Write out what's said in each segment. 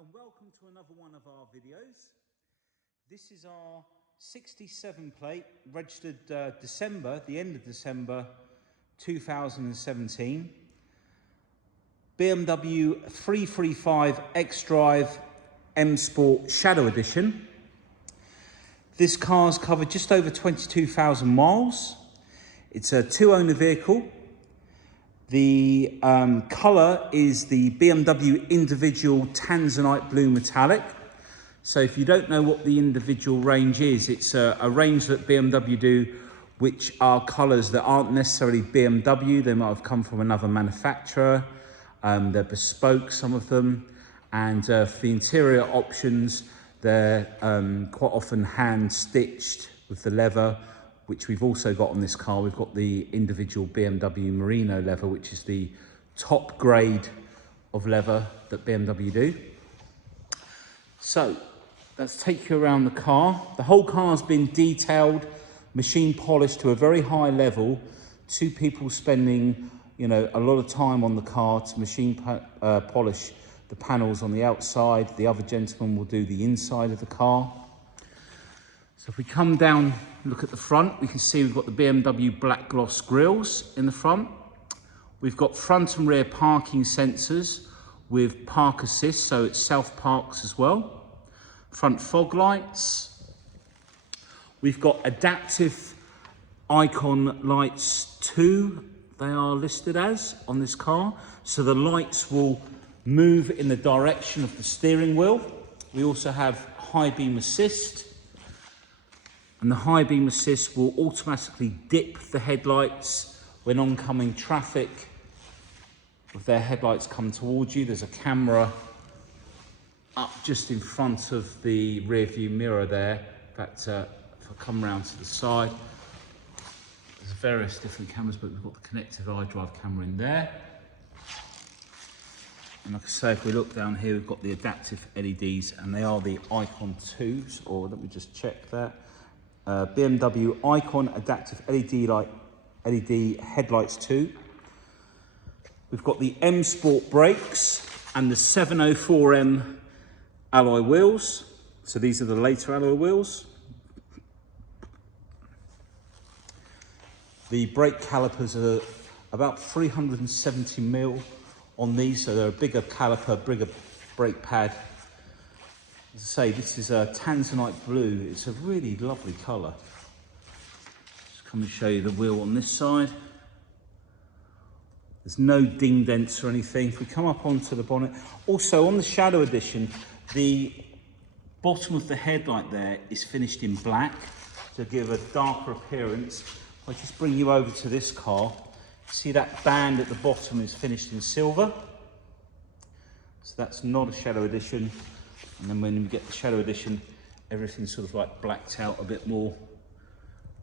and welcome to another one of our videos. This is our 67 plate, registered December, the end of December 2017. BMW 335 Xdrive M Sport Shadow Edition. This car's covered just over 22,000 miles. It's a two-owner vehicle. The colour is the BMW individual Tanzanite blue metallic. So if you don't know what the individual range is, it's a range that BMW do, which are colours that aren't necessarily BMW. They might have come from another manufacturer. They're bespoke, some of them. And for the interior options, they're quite often hand stitched with the leather, which we've also got on this car. We've got the individual BMW Merino leather, which is the top grade of leather that BMW do. So let's take you around the car. The whole car's been detailed, machine polished to a very high level. Two people spending, a lot of time on the car to machine polish the panels on the outside. The other gentleman will do the inside of the car. So if we come down, look at the front, we can see we've got the BMW black gloss grills in the front. We've got front and rear parking sensors with park assist, so it self parks as well. Front fog lights. We've got adaptive icon lights 2, they are listed as on this car. So the lights will move in the direction of the steering wheel. We also have high beam assist. And the high beam assist will automatically dip the headlights when oncoming traffic. If their headlights come towards you, there's a camera up just in front of the rear view mirror there. In fact, if I come round to the side, there's various different cameras, but we've got the connected iDrive camera in there. And like I say, if we look down here, we've got the adaptive LEDs, and they are the Icon 2s, or let me just check that. BMW Icon Adaptive LED Headlights 2. We've got the M Sport brakes and the 704M alloy wheels. So these are the later alloy wheels. The brake calipers are about 370mm on these, so they're a bigger caliper, bigger brake pad. As I say, this is a Tanzanite blue. It's a really lovely colour. Just come and show you the wheel on this side. There's no ding dents or anything. If we come up onto the bonnet, also on the Shadow Edition, the bottom of the headlight there is finished in black to give a darker appearance. If I just bring you over to this car, see that band at the bottom is finished in silver. So that's not a Shadow Edition. And then when we get the Shadow Edition, everything's sort of like blacked out a bit more.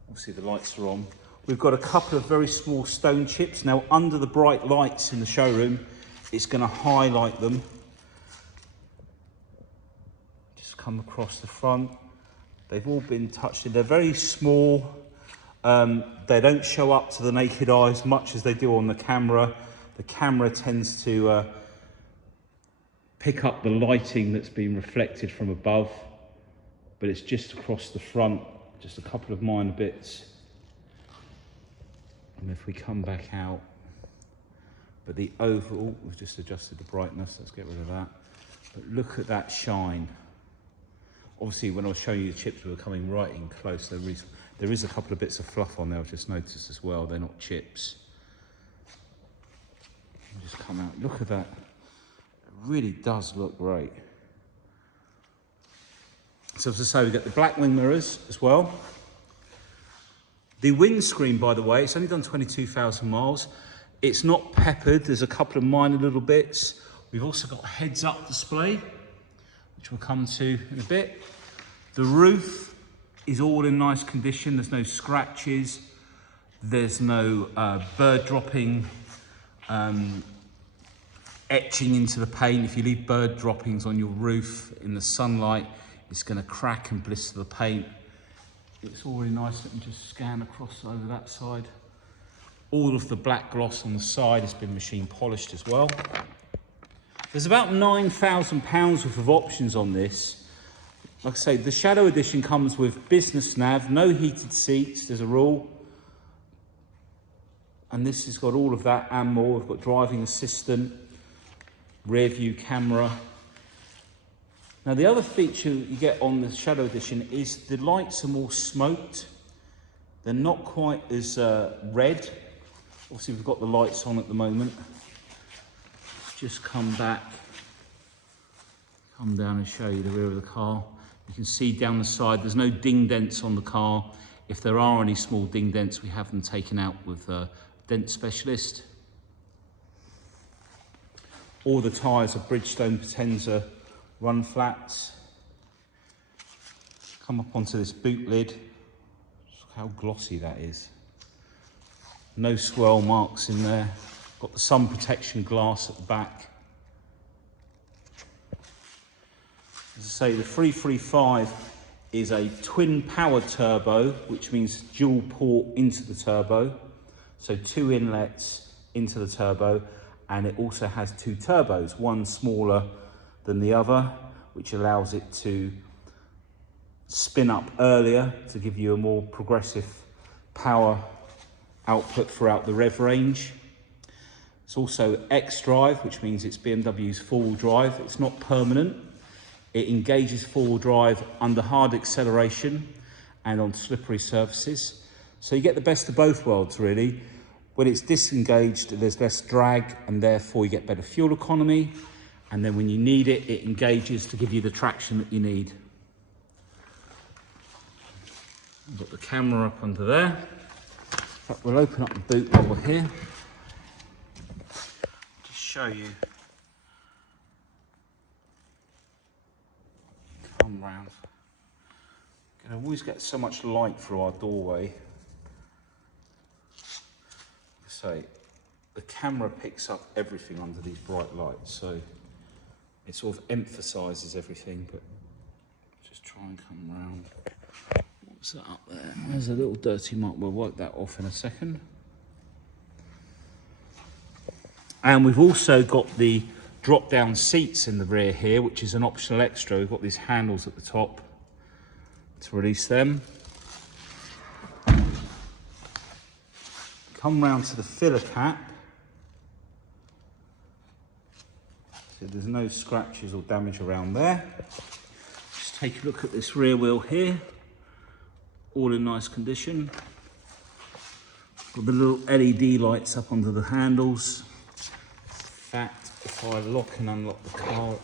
Obviously the lights are on. We've got a couple of very small stone chips. Now under the bright lights in the showroom, it's going to highlight them. Just come across the front. They've all been touched in. They're very small. They don't show up to the naked eye as much as they do on the camera. The camera tends to pick up the lighting that's been reflected from above, but it's just across the front, just a couple of minor bits. And if we come back out, but the overall, we've just adjusted the brightness, let's get rid of that. But look at that shine. Obviously when I was showing you the chips, we were coming right in close. There is a couple of bits of fluff on there, I've just noticed as well, they're not chips. Just come out, look at that. Really does look great. So as I say, we've got the black wing mirrors as well. The windscreen, by the way, it's only done 22,000 miles. It's not peppered, there's a couple of minor little bits. We've also got a heads-up display, which we'll come to in a bit. The roof is all in nice condition, there's no scratches, there's no bird dropping, etching into the paint. If you leave bird droppings on your roof in the sunlight, it's going to crack and blister the paint. It's all really nice. Let me just scan across over that side. All of the black gloss on the side has been machine polished as well. There's about £9,000 worth of options on this. Like I say, the Shadow Edition comes with business nav, no heated seats, there's a rule. And this has got all of that and more. We've got driving assistant, rear view camera. Now the other feature you get on the Shadow Edition is the lights are more smoked. They're not quite as red. Obviously we've got the lights on at the moment. Let's just come back, come down and show you the rear of the car. You can see down the side, there's no ding dents on the car. If there are any small ding dents, we have them taken out with a dent specialist. All the tyres are Bridgestone Potenza run flats. Come up onto this boot lid. Look how glossy that is. No swirl marks in there. Got the sun protection glass at the back. As I say, the 335 is a twin power turbo, which means dual port into the turbo. So 2 inlets into the turbo, and it also has 2 turbos, one smaller than the other, which allows it to spin up earlier to give you a more progressive power output throughout the rev range. It's also Xdrive, which means it's BMW's 4-wheel drive. It's not permanent. It engages 4-wheel drive under hard acceleration and on slippery surfaces. So you get the best of both worlds, really. When it's disengaged, there's less drag, and therefore you get better fuel economy. And then when you need it, it engages to give you the traction that you need. We've got the camera up under there. In fact, we'll open up the boot while we're here. Just show you. Come round. You can always get so much light through our doorway. So the camera picks up everything under these bright lights, so it sort of emphasises everything. But just try and come round. What's that up there? There's a little dirty mark. We'll wipe that off in a second. And we've also got the drop-down seats in the rear here, which is an optional extra. We've got these handles at the top to release them. Come round to the filler cap. So there's no scratches or damage around there. Just take a look at this rear wheel here. All in nice condition. Got the little LED lights up under the handles. In fact, if I lock and unlock the car,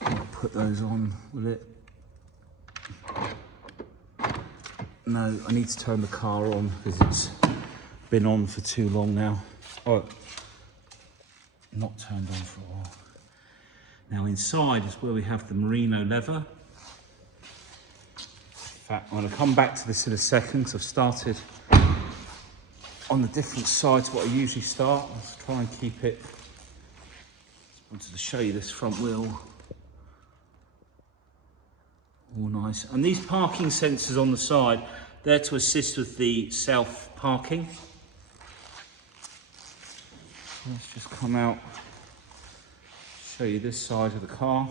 I'll put those on, will it? No, I need to turn the car on because it's been on for too long now. Oh, not turned on for a while. Now inside is where we have the Merino leather. In fact, I'm going to come back to this in a second because I've started on the different sides what I usually start. Let's try and keep it. Just wanted to show you this front wheel. All nice. And these parking sensors on the side, they're to assist with the self-parking. Let's just come out, show you this side of the car.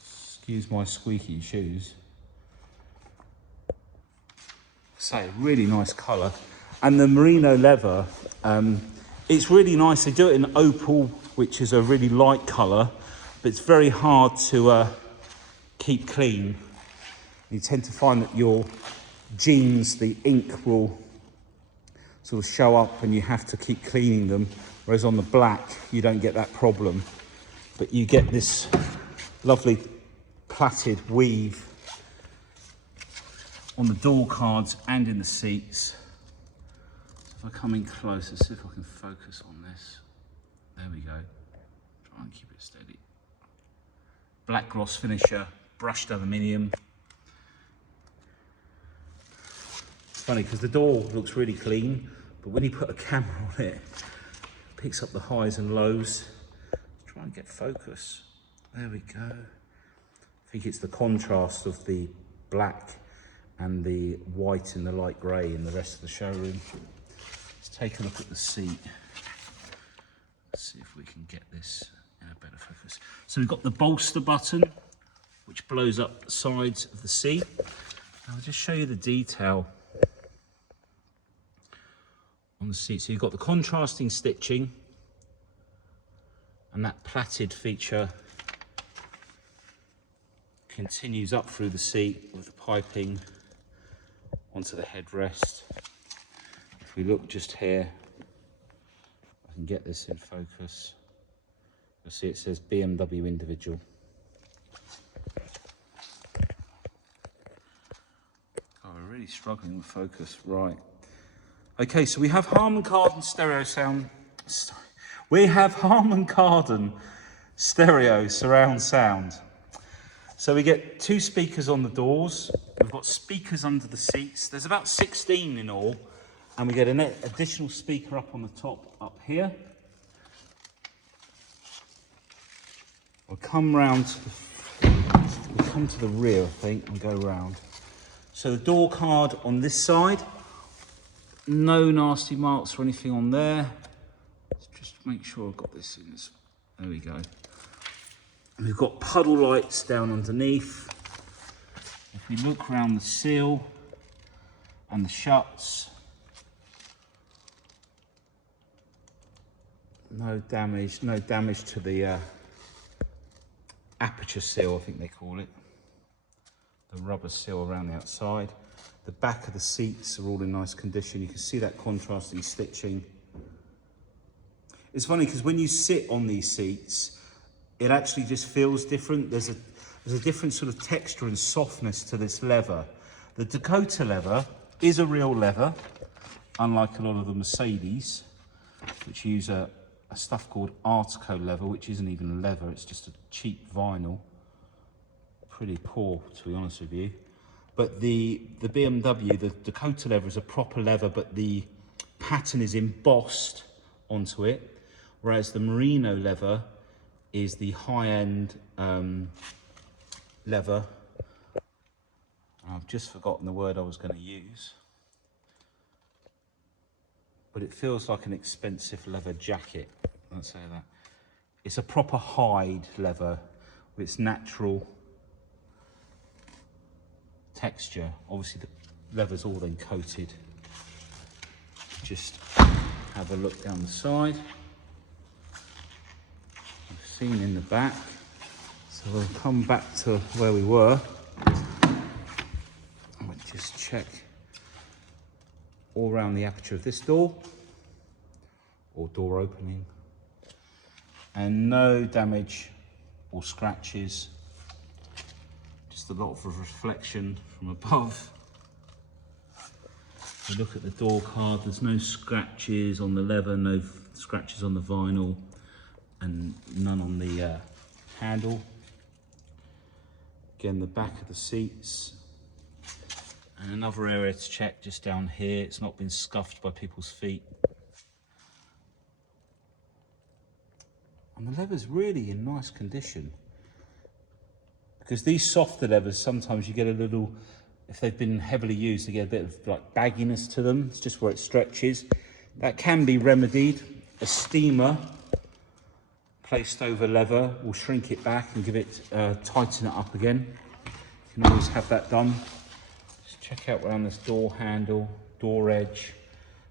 Excuse my squeaky shoes. Say, really nice colour. And the Merino leather, it's really nice. They do it in opal, which is a really light colour, but it's very hard to keep clean. You tend to find that your jeans, the ink will sort of show up and you have to keep cleaning them, whereas on the black you don't get that problem, but you get this lovely plaited weave on the door cards and in the seats. So if I come in closer, see if I can focus on this. There we go. Try and keep it steady. Black gloss finisher, brushed aluminium. It's funny because the door looks really clean, but when you put a camera on it, it picks up the highs and lows. Let's try and get focus. There we go. I think it's the contrast of the black and the white and the light grey in the rest of the showroom. Let's take a look at the seat. see if we can get this in a better focus. So we've got the bolster button, which blows up the sides of the seat. I'll just show you the detail on the seat. So you've got the contrasting stitching and that plaited feature continues up through the seat with the piping onto the headrest. If we look just here, I can get this in focus. You'll see it says BMW individual. Oh, we're really struggling with focus, right. Okay, so we have Harman Kardon stereo sound. We have Harman Kardon stereo surround sound. So we get 2 speakers on the doors. We've got speakers under the seats. There's about 16 in all. And we get an additional speaker up on the top up here. We'll come round to the rear, I think, and go round. So the door card on this side. No nasty marks or anything on there. Let's just make sure I've got this in. There we go. And we've got puddle lights down underneath. If we look around the seal and the shuts, no damage to the aperture seal, I think they call it. The rubber seal around the outside. The back of the seats are all in nice condition. You can see that contrasting stitching. It's funny because when you sit on these seats, it actually just feels different. There's a different sort of texture and softness to this leather. The Dakota leather is a real leather, unlike a lot of the Mercedes, which use a stuff called Artico leather, which isn't even leather, it's just a cheap vinyl. Pretty poor, to be honest with you. But the BMW, the Dakota leather is a proper leather, but the pattern is embossed onto it, whereas the Merino leather is the high-end leather. I've just forgotten the word I was going to use. But it feels like an expensive leather jacket, I'll say that. It's a proper hide leather with its natural texture. Obviously the leather's all then coated. Just have a look down the side. I've seen in the back. So we'll come back to where we were. I'll just check all around the aperture of this door, or door opening, and no damage or scratches, just a lot of reflection from above. If you look at the door card, there's no scratches on the leather, no scratches on the vinyl, and none on the handle. Again, the back of the seats. And another area to check just down here, it's not been scuffed by people's feet. And the leather's really in nice condition. Because these softer leathers, sometimes you get a little, if they've been heavily used, you get a bit of like bagginess to them. It's just where it stretches. That can be remedied. A steamer placed over leather will shrink it back and give it, tighten it up again. You can always have that done. Check out around this door handle, door edge,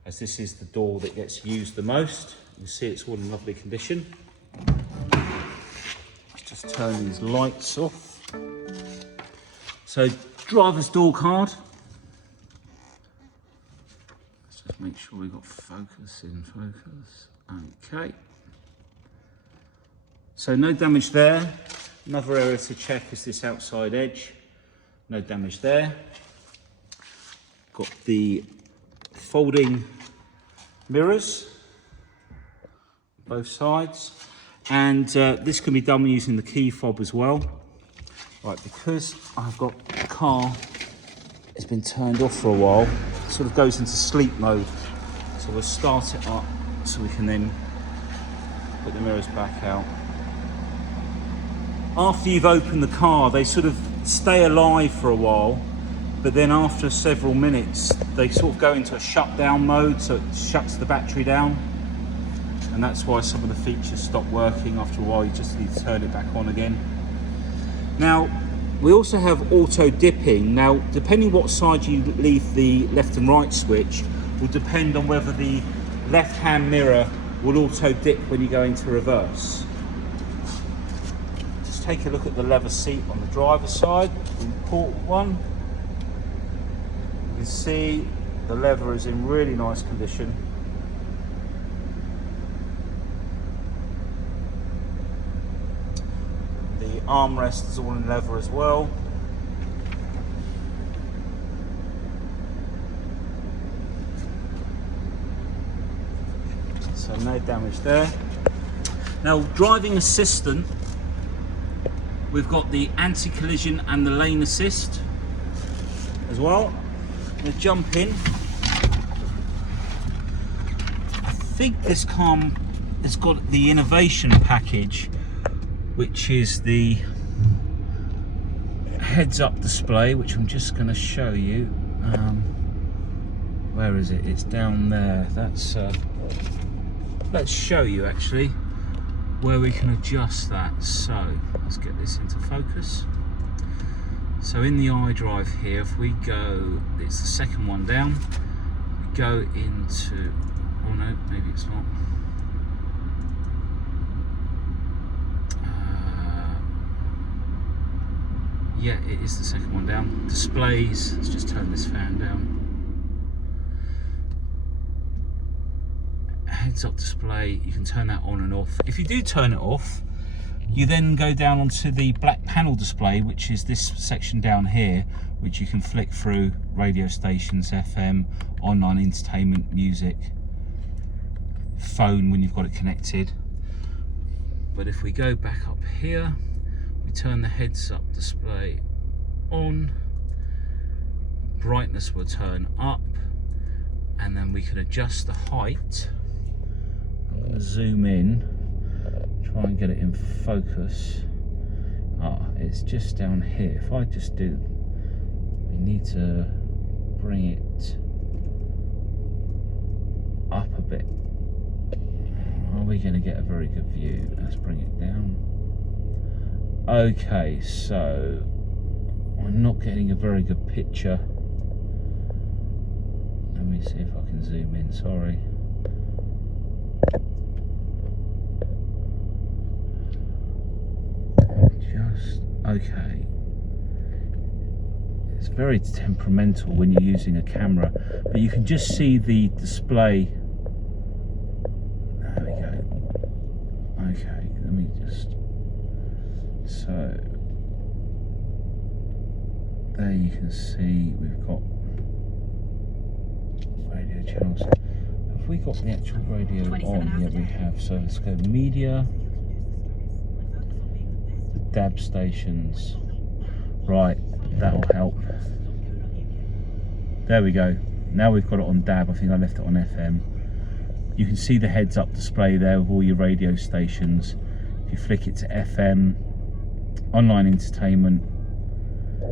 as this is the door that gets used the most. You can see it's all in lovely condition. Let's just turn these lights off. So, driver's door card. Let's just make sure we've got focus in focus. Okay. So no damage there. Another area to check is this outside edge. No damage there. Got the folding mirrors, both sides, and this can be done using the key fob as well. Right, because I've got the car, it's been turned off for a while, it sort of goes into sleep mode. So we'll start it up so we can then put the mirrors back out. After you've opened the car, they sort of stay alive for a while. But then after several minutes, they sort of go into a shutdown mode, so it shuts the battery down. and that's why some of the features stop working. After a while you just need to turn it back on again. Now we also have auto dipping. Now depending what side you leave the left and right switch will depend on whether the left hand mirror will auto dip when you go into reverse. Just take a look at the leather seat on the driver's side, the important one. You can see the leather is in really nice condition. The armrest is all in leather as well. So no damage there. Now driving assistant, we've got the anti-collision and the lane assist as well. I'm going to jump in. I think this car has got the innovation package, which is the heads-up display, which I'm just going to show you. Where is it? It's down there. That's let's show you actually where we can adjust that. So let's get this into focus. So in the iDrive here, if we go, it's the second one down, we go into, oh no, maybe it's not. Yeah, it is the second one down. Displays, let's just turn this fan down. Heads-up display, you can turn that on and off. If you do turn it off, you then go down onto the black panel display, which is this section down here, which you can flick through radio stations, FM, online entertainment, music, phone when you've got it connected. But if we go back up here, we turn the heads-up display on, brightness will turn up, and then we can adjust the height. I'm going to zoom in, try and get it in focus. It's just down here. If I just do, we need to bring it up a bit. Are we going to get a very good view? Let's bring it down. Okay, so I'm not getting a very good picture. Let me see if I can zoom in, sorry. Just, okay. It's very temperamental when you're using a camera, but you can just see the display. There we go. Okay, let me just, so there you can see we've got radio channels. Have we got the actual radio on? Yeah, we have. So let's go media, DAB stations. Right, that'll help. There we go. Now we've got it on DAB. I think I left it on FM. You can see the heads-up display there with all your radio stations. If you flick it to FM, online entertainment,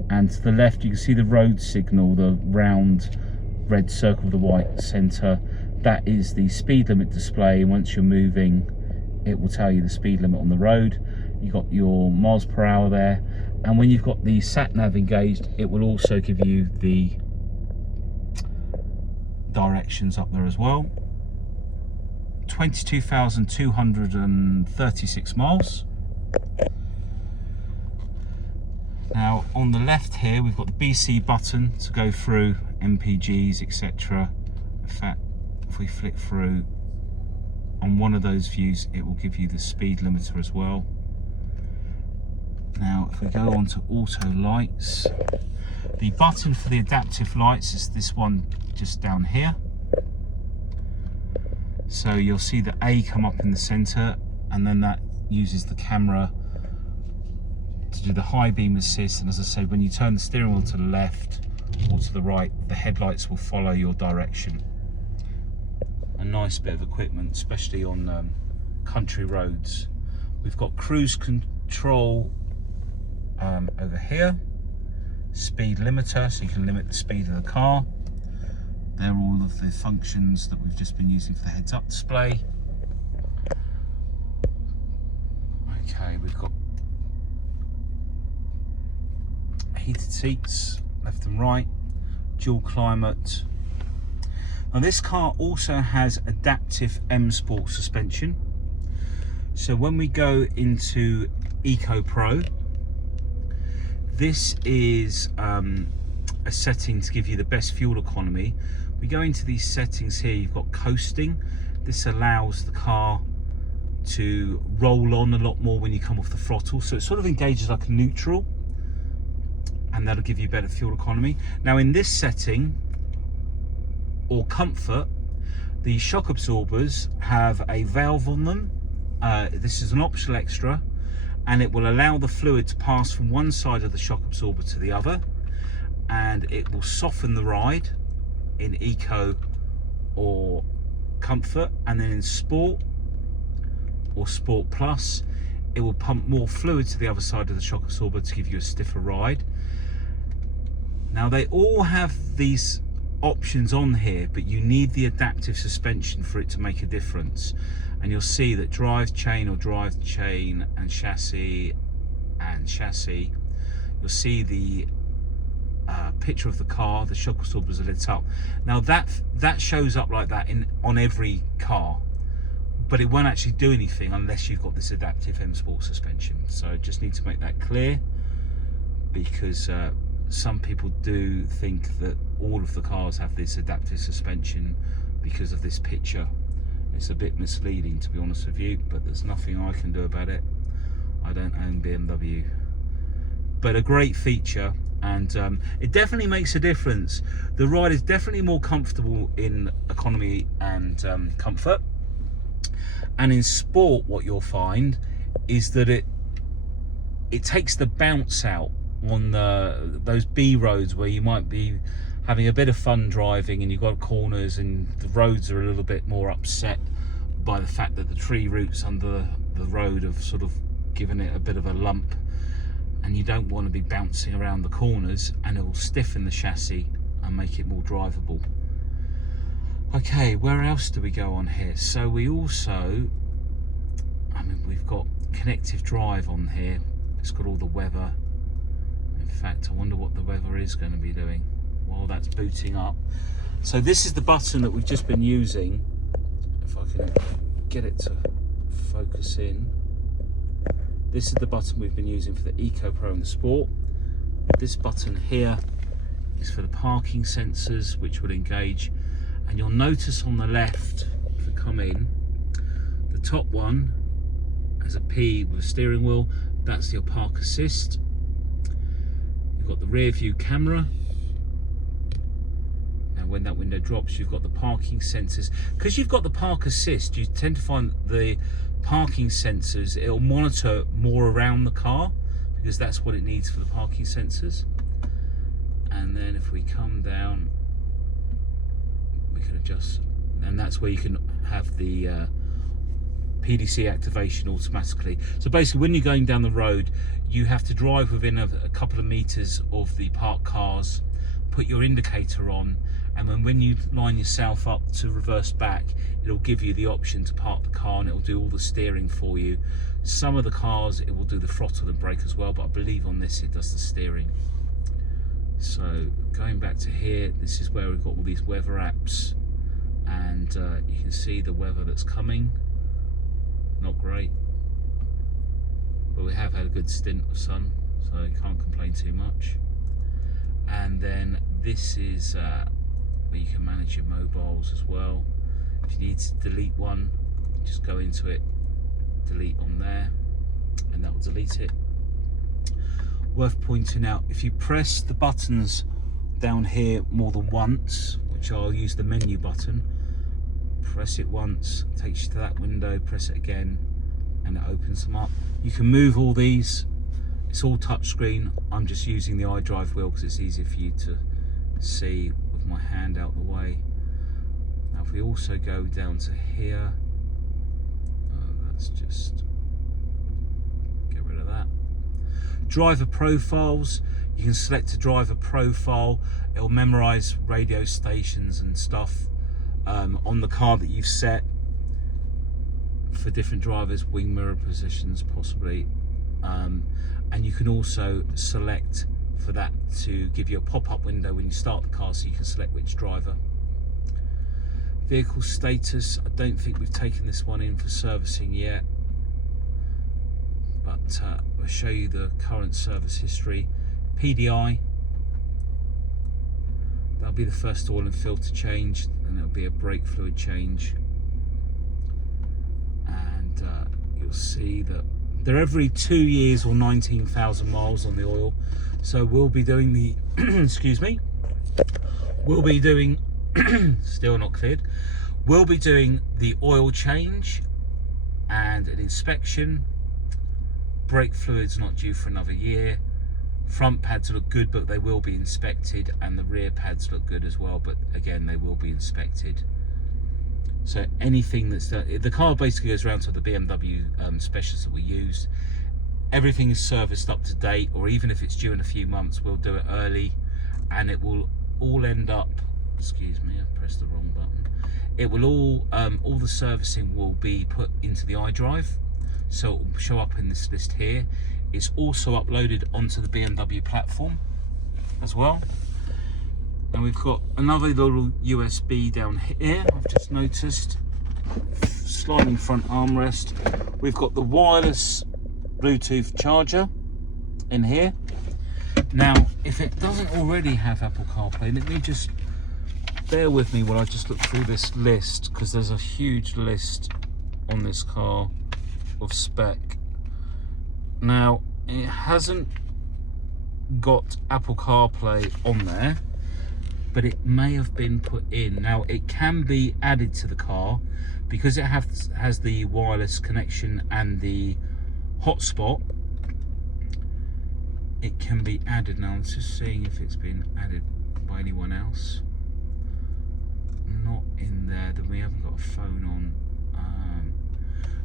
and to the left you can see the road signal, the round red circle with the white centre. That is the speed limit display, and once you're moving it will tell you the speed limit on the road. You've got your miles per hour there, and when you've got the sat nav engaged it will also give you the directions up there as well. 22,236 miles. Now on the left here we've got the BC button to go through MPGs, etc. In fact, if we flick through on one of those views it will give you the speed limiter as well. Now if we go on to auto lights, the button for the adaptive lights is this one just down here. So you'll see the A come up in the center, and then that uses the camera to do the high beam assist. And as I said, when you turn the steering wheel to the left or to the right, the headlights will follow your direction. A nice bit of equipment, especially on country roads. We've got cruise control over here, speed limiter, so you can limit the speed of the car. They're all of the functions that we've just been using for the heads-up display. heated seats, left and right, dual climate. Now this car also has adaptive M Sport suspension. So when we go into Eco Pro, this is a setting to give you the best fuel economy. We go into these settings here, you've got coasting. This allows the car to roll on a lot more when you come off the throttle. So it sort of engages like a neutral, and that'll give you better fuel economy. Now in this setting, or comfort, the shock absorbers have a valve on them. This is an optional extra, and it will allow the fluid to pass from one side of the shock absorber to the other, and it will soften the ride in Eco or Comfort. And then in Sport or Sport Plus, it will pump more fluid to the other side of the shock absorber to give you a stiffer ride. Now they all have these options on here, but you need the adaptive suspension for it to make a difference. And you'll see that drive chain and chassis, you'll see the picture of the car, the shock absorbers are lit up. Now that shows up like that on every car, but it won't actually do anything unless you've got this adaptive M Sport suspension. So just need to make that clear, because some people do think that all of the cars have this adaptive suspension because of this picture. It's a bit misleading, to be honest with you, but there's nothing I can do about it. I don't own BMW, but a great feature. And it definitely makes a difference. The ride is definitely more comfortable in economy and comfort. And in Sport, what you'll find is that it takes the bounce out on those B roads where you might be having a bit of fun driving and you've got corners and the roads are a little bit more upset by the fact that the tree roots under the road have sort of given it a bit of a lump, and you don't want to be bouncing around the corners, and it will stiffen the chassis and make it more drivable. Okay, where else do we go on here? So we also, we've got connective drive on here. It's got all the weather. In fact, I wonder what the weather is going to be doing while that's booting up. So this is the button that we've just been using. If I can get it to focus in. This is the button we've been using for the Eco Pro and the Sport. This button here is for the parking sensors, which will engage. And you'll notice on the left, if we come in, the top one has a P with a steering wheel. That's your park assist. You've got the rear view camera. Now when that window drops, you've got the parking sensors. Because you've got the park assist, you tend to find the parking sensors, it'll monitor more around the car, because that's what it needs for the parking sensors. And then if we come down, we can adjust, and that's where you can have the PDC activation automatically. So basically, when you're going down the road, you have to drive within a couple of meters of the parked cars, put your indicator on, and then when you line yourself up to reverse back, it'll give you the option to park the car, and it'll do all the steering for you. Some of the cars, it will do the throttle and brake as well, but I believe on this it does the steering. So going back to here, this is where we've got all these weather apps, and you can see the weather that's coming. Not great, but we have had a good stint of sun, so you can't complain too much. And then this is where you can manage your mobiles as well. If you need to delete one, just go into it, delete on there, and that will delete it. Worth pointing out, if you press the buttons down here more than once, which I'll use the menu button, press it once, takes you to that window, press it again, and it opens them up. You can move all these, it's all touchscreen. I'm just using the iDrive wheel because it's easier for you to see with my hand out the way. Now if we also go down to here, let's just get rid of that. Driver profiles, you can select a driver profile. It'll memorize radio stations and stuff on the car that you've set for different drivers, wing mirror positions possibly, and you can also select for that to give you a pop-up window when you start the car so you can select which driver. Vehicle status, I don't think we've taken this one in for servicing yet, but I'll show you the current service history. PDI, that'll be the first oil and filter change, and it'll be a brake fluid change, and you'll see that they're every 2 years or 19,000 miles on the oil. So we'll be doing the excuse me, we'll be doing still not cleared, we'll be doing the oil change and an inspection. Brake fluid's not due for another year. Front pads look good, but they will be inspected, and the rear pads look good as well, but again they will be inspected. So anything that's the car basically goes around to the BMW specialists that we use. Everything is serviced up to date, or even if it's due in a few months, we'll do it early, and it will all end up, excuse me, I pressed the wrong button. It will all the servicing will be put into the iDrive, so it will show up in this list here. It's also uploaded onto the BMW platform as well. And we've got another little USB down here, I've just noticed. Sliding front armrest. We've got the wireless Bluetooth charger in here. Now, if it doesn't already have Apple CarPlay, let me just bear with me while I just look through this list, because there's a huge list on this car of spec. Now, it hasn't got Apple CarPlay on there, but it may have been put in. Now, it can be added to the car because it has the wireless connection and the hotspot. It can be added. Now, I'm just seeing if it's been added by anyone else. Not in there. Then we haven't got a phone on.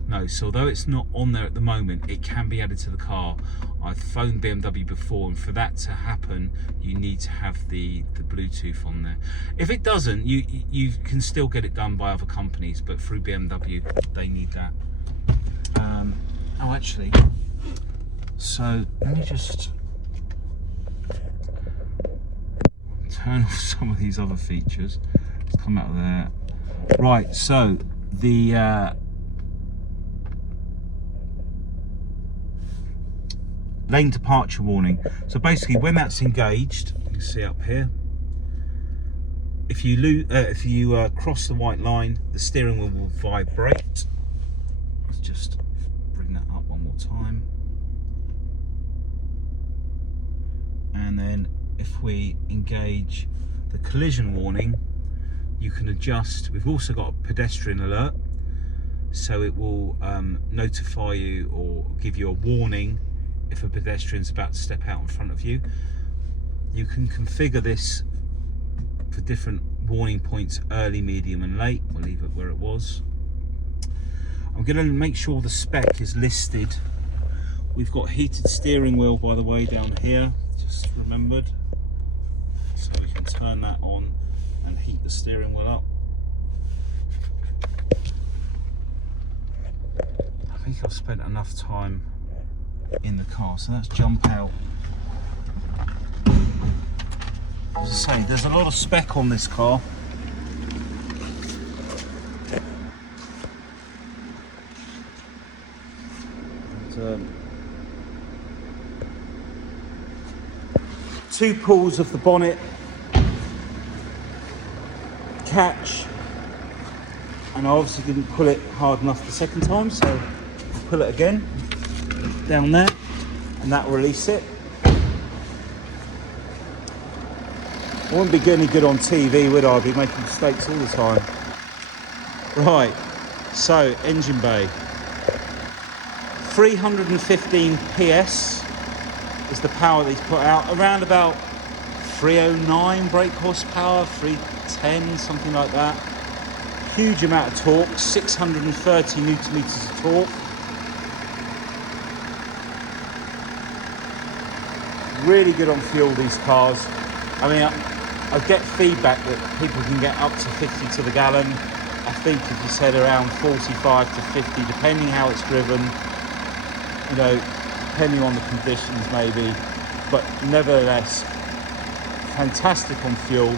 No, so although it's not on there at the moment, it can be added to the car. I've phoned BMW before, and for that to happen, you need to have the Bluetooth on there. If it doesn't, you can still get it done by other companies, but through BMW, they need that. Oh, actually, so let me just turn off some of these other features. Let's come out of there. Right, so the lane departure warning. So basically, when that's engaged, you can see up here, if you cross the white line, the steering wheel will vibrate. Let's just bring that up one more time. And then if we engage the collision warning, you can adjust. We've also got a pedestrian alert, so it will notify you or give you a warning if a pedestrian's about to step out in front of you. You can configure this for different warning points: early, medium and late. We'll leave it where it was. I'm going to make sure the spec is listed. We've got heated steering wheel, by the way, down here, just remembered, so we can turn that on and heat the steering wheel up. I think I've spent enough time in the car, so let's jump out. As I say, there's a lot of spec on this car. And, two pulls of the bonnet catch, and I obviously didn't pull it hard enough the second time, so I'll pull it again down there, and that will release it. I wouldn't be any good on TV, would I? I'd be making mistakes all the time. Right, so engine bay. 315 PS is the power that he's put out. Around about 309 brake horsepower, 310, something like that. Huge amount of torque, 630 newton meters of torque. Really good on fuel, these cars. I mean, I get feedback that people can get up to 50 to the gallon. I think if you said around 45 to 50, depending how it's driven, you know, depending on the conditions maybe. but nevertheless, fantastic on fuel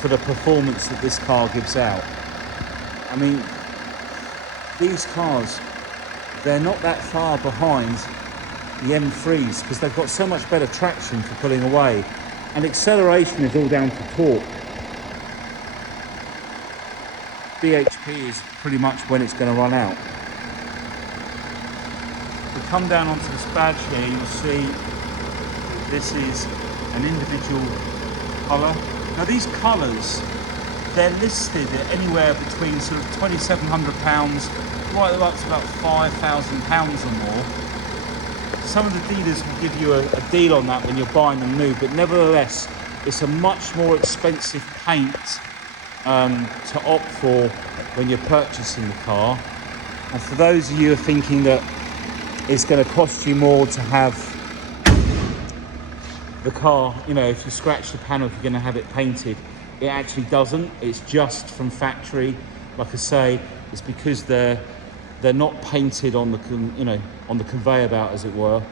for the performance that this car gives out. I mean, these cars, they're not that far behind the M3s because they've got so much better traction for pulling away, and acceleration is all down to torque. BHP is pretty much when it's going to run out. If we come down onto this badge here, you'll see this is an individual colour. Now these colours, they're listed at anywhere between sort of £2,700 right up to about £5,000 or more. Some of the dealers will give you a deal on that when you're buying them new, but nevertheless, it's a much more expensive paint to opt for when you're purchasing the car. And for those of you who are thinking that it's going to cost you more to have the car, you know, if you scratch the panel, if you're going to have it painted, it actually doesn't. It's just from factory. Like I say, it's because they're not painted on the on the conveyor belt, as it were.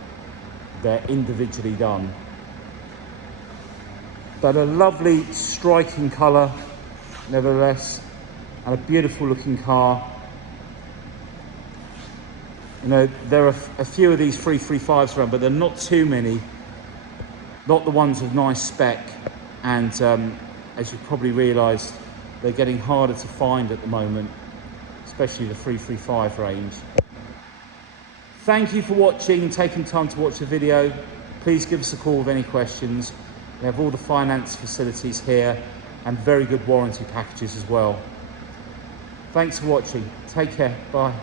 They're individually done. But a lovely, striking colour, nevertheless, and a beautiful looking car. You know, there are a few of these 335s around, but they're not too many. Not the ones with nice spec, and as you've probably realised, they're getting harder to find at the moment, especially the 335 range. Thank you for watching and taking time to watch the video. Please give us a call with any questions. We have all the finance facilities here and very good warranty packages as well. Thanks for watching. Take care. Bye.